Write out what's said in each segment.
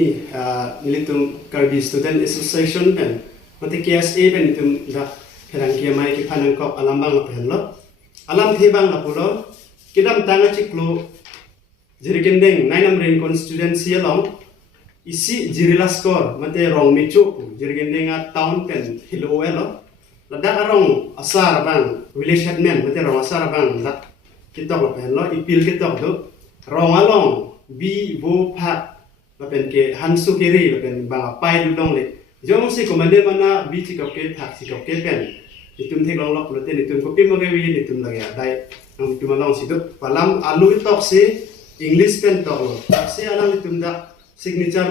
ni nilitum Karbi Student Association pen mate KSA pen itum da pherangke amai ki phanang ko alam bang pen lo alam the bang la pulo kidam tanga chiklo jirikendeng 9 amrin constituency along isi jirila score mate rong mechu jirikendeng a town pen hilo elo ladak arong asar bang village headman mate rong asar bang la kitok pen lo ipil kitok do rong along bi bo pha la pen ke hansu kiri la pen bang pai du dong le jong si komande mana bi chi kok ke thak si kok ke pen itum thek long lok lo te itum ko pi mo ge wi itum la ya dai nang itum long si do palam alu tok si english pen tok lo tak si alang itum da signature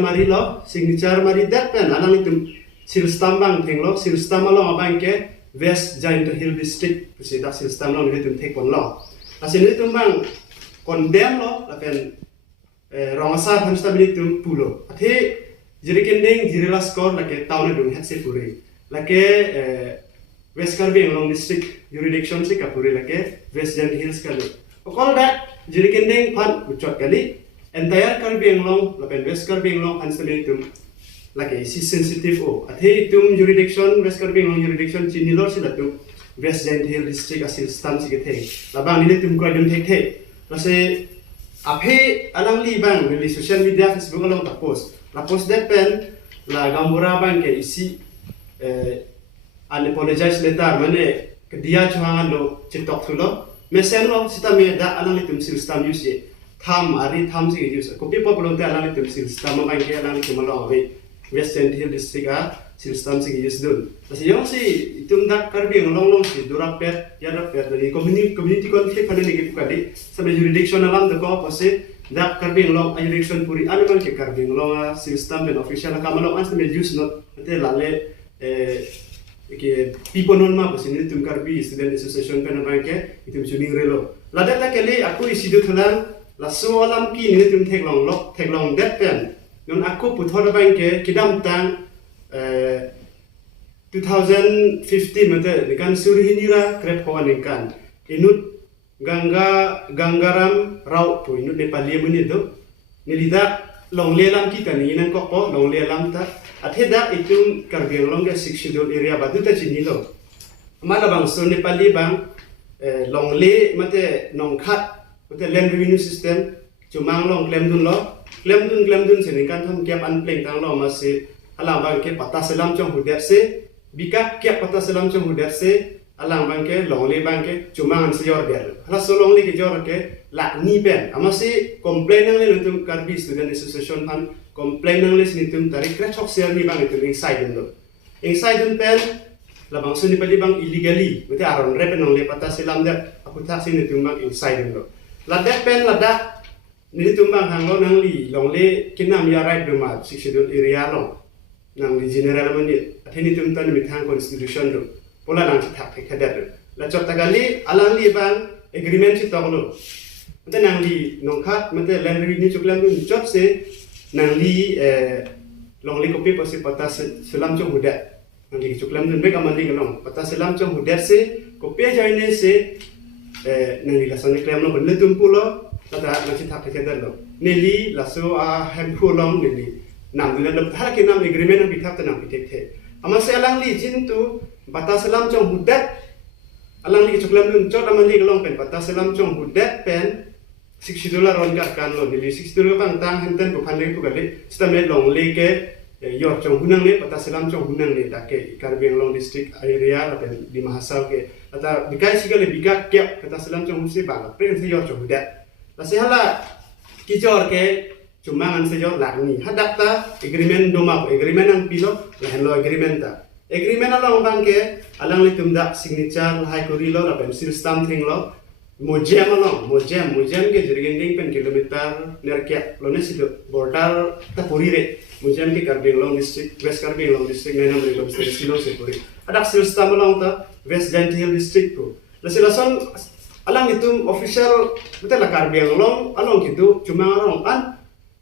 mari dat pen alang itum sil stambang theng lo sil stamalo abang ke West Giant Hill District si da sil stam lo itum thek pon lo asin itum bang condemn lo la pen Rongasar hamstability pulo. Ate jirikendeng jirila score lake town dung hatse puri. Lake West Karbi Anglong District jurisdiction se kapuri lake West Giant Hills kali. All that jirikendeng pan ucot kali entire Karbi Anglong lapen West Karbi Anglong hamstability lake si sensitive o. Ate itum jurisdiction West Karbi Anglong jurisdiction chinilor sila tu West Giant Hill District asil stam si kethe. Labang ini tum kradum thek. Lase ape alang li bang di social media Facebook along tak post la post depen la gambura bang ke isi an apologize letter mane ke dia chuangan lo tiktok tu lo mesen lo sita me da alang li tum sil stam use tham ari tham si use ko pipo polong te alang li tum sil stam bang ke alang li tum lo ave Western Hill District a sil stam si use dun kasi yung si itum dak Karbi long si durak pet ya dak pet dari community conflict kana ni ke kadi sabe jurisdiction alam de ko pase dak Karbi long jurisdiction puri animal ke Karbi long sil stam ben official ka malong as me use not te lale ke people non ma pase ni tum Karbi Student Association pen bang ke itum juning relo lada ta kele aku isi du thulang la so alam ki ni tum thek long that pen non aku puthor bang ke kidam tang 2015 mate dengan surhinira krep ko anikan inut ganggaram rau pu inut nepali muni do nilida longlelam kita ni nan ko ko longlelam ta atheda itum Karbi Anglong ge schedule area badu ta chinilo amala bang so nepali bang longle mate nongkhat mate land revenue system chumang long claim dun senikan tham kyap unpleng tang lo mase alang bang ke pata selam chong huder se bika kyap pata selam chong huder se alang bang ke longle bang ke chumang se yor der hala so longle ke jor ke la ni ben amase complain nang le tum Karbi Student Association pan complain nang le sinitum tarik krachok se ni bang itu inside pen la bang suni pali bang illegally mate aron rep nang le pata selam der aku tak sini tum bang inside do la det pen la da ni tum bang hang lo nang li longle kinam ya right do ma schedule area lo nang di general menit atheni tum tan mi thang constitution do pola nang thak thek hadat la chot tagali alang li bang agreement chi toglo mate nang li nongkhat mate land revenue chuklam du chot se nang li long li kopi pasi pata selam chong hudat nang li chuklam du bek amali long pata selam chong hudat se kopi joine se nang li la sone klam lo ben tum pulo tata nang chi thak thek hadat lo neli la so a hem pulong neli nam dun dam thar ke nam agreement nam bithap tanam bitek the ama se alang li jin tu bata selam chong hudat alang li chuklam dun chot amali long pen bata selam chong hudat pen $60 ron ka kan lo ni $60 bang tang hanten ko phanle ku gale stame long le ke yor chong hunang le bata selam chong hunang le dake Karbi Anglong district area la pen di mahasal ke ata bikai sigale bika kep bata selam chong husi bang pen se yor chong hudat la se hala ki jor ke cumangan sejauh lagi hadak ta agreement doma agreement ang pilo lahan lo agreement ta agreement along bang ke alang li tumda signature high korilo la pencil stamp thing lo mojem ke jirgending pen kilometer nerkia lo ne sido border ta purire mojem ke Karbi Anglong district West Karbi Anglong district nena mri lo silo se puri hadak sil stamp along ta West Giant Hill district ko la silason alang itum official betul la Karbi Anglong along gitu cuma along an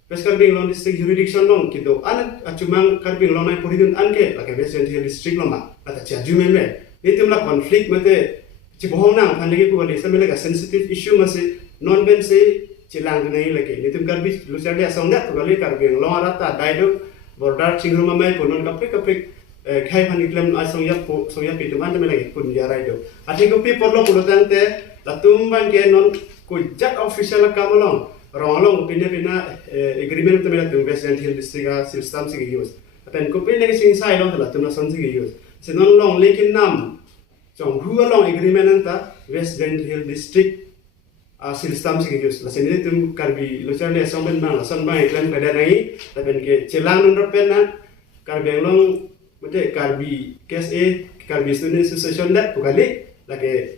West Karbi Anglong district jurisdiction long kido an acumang Karbi Anglong nai puridun an ke la West Giant Hill district lo ma ata cha jumen me itum la conflict mate ci bohong nang phandegi ku wali samela ga sensitive issue mase non ben se cilang tu nahi lagi. Ni tu karbi lucar dia songdak tu kali karbi long arata dai tu border cingrum amai punon kaprik khai pan iklam asong ya pituman tu lagi pun jarai tu. Ati kopi porlo pulutan te tatum bang ke non kujak official kamalong rongalong pina agreement tu mela tu Western Hill District system sigi use. Apen kopi lagi sing sai long tu tu na son sigi use. Senon long lekin nam jong hua long agreement anta Western Hill District system sigi use. La sini tu karbi lucar dia song ben bang la son bang iklan pada nai tapen ke celang nun rapen na karbi long mute karbi KSA karbi student association dat pukali lagi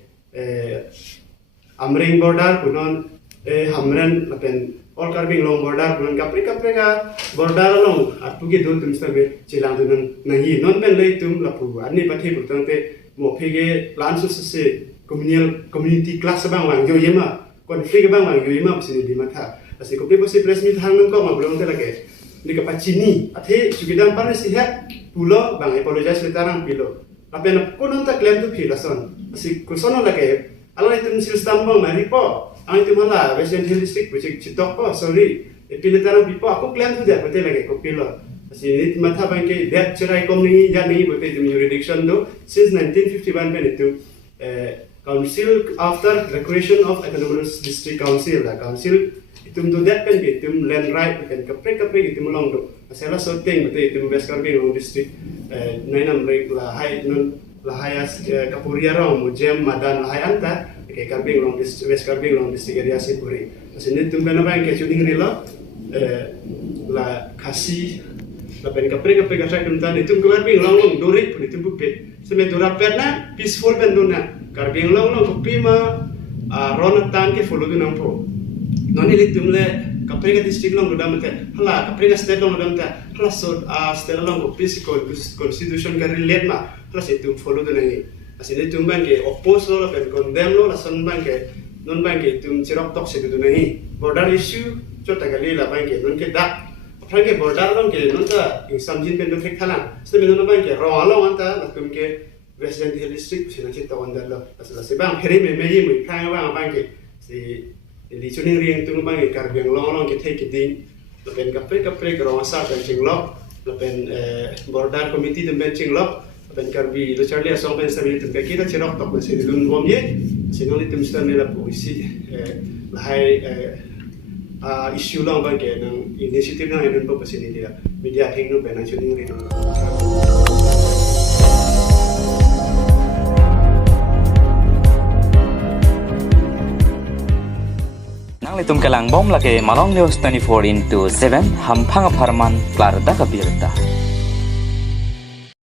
Hamren border punon Hamren lapen all karbi long border punon kapri ka border long atu ke do tum sabe cilang tu nahi non ben lei tum lapu ani pathi putang te mo phege plan su se community class bang wang yo yema konflik bang wang yo yema sini di mata asi ko pe posi press meet hang nang ko ma belum te lagi ni ka pacini athe sugidang pan sihat pulo bang apologize letarang pilo lapen kunon ta claim tu philason asi kusono lagi ala itu sistem bang mari po ang itu malah Western Hill District bucik citok po sorry pilih tanam pipo aku claim tu dia betul lagi ko pilo asi ni mata bang ke dia cerai komni ya ni betul itu jurisdiction do since 1951 ben itu council after the creation of autonomous district council la council itu tu dia kan itu land right kan kapre itu melong do asala sorting betul itu West Karbing district nainam rek la hai non lahayas kapuria rong mujem madan lahai anta ke Karbing long district West Karbing long district area Sipuri asini tumben apa yang ke chuning rilo la kasi la pen kapre kasai kuntan itu Karbing long dorik pun itu bupe seme dorapet na peaceful benduna Karbing long kopi ma ronatan ke follow du nampo noni litumle kapre ka district long dam te hala kapre ka state long dam te hala so state long kopi si constitution ka relate ma plus itu follow tu nani asini tumban ke oppose lo pen condemn lo lasan bang ke non bang ke tum cirok tok se tu nani border issue chota kali la bang ke non ke da apran ke border long ke non ta examjin pen fek thalang se non bang ke ro lo anta la tum ke Western Hill District sina chita wanda lo asala se bang pheri me yi mu khang bang ke si di chuning rieng tum bang ke Karbing long ke thai ke ding la pen kapre ke ro sa pen chinglo la pen border committee tum pen chinglo ben karbi lo charlie asong ben sabi tu kita cerok tok masih di dun bom ye sinong itu mesti mela polisi lahai isu long bang ke nang inisiatif nang idun po pasini dia media thing no ben chuning ri nang litum kelang bom lake malong news 24/7 hampang aparman klar da kabirta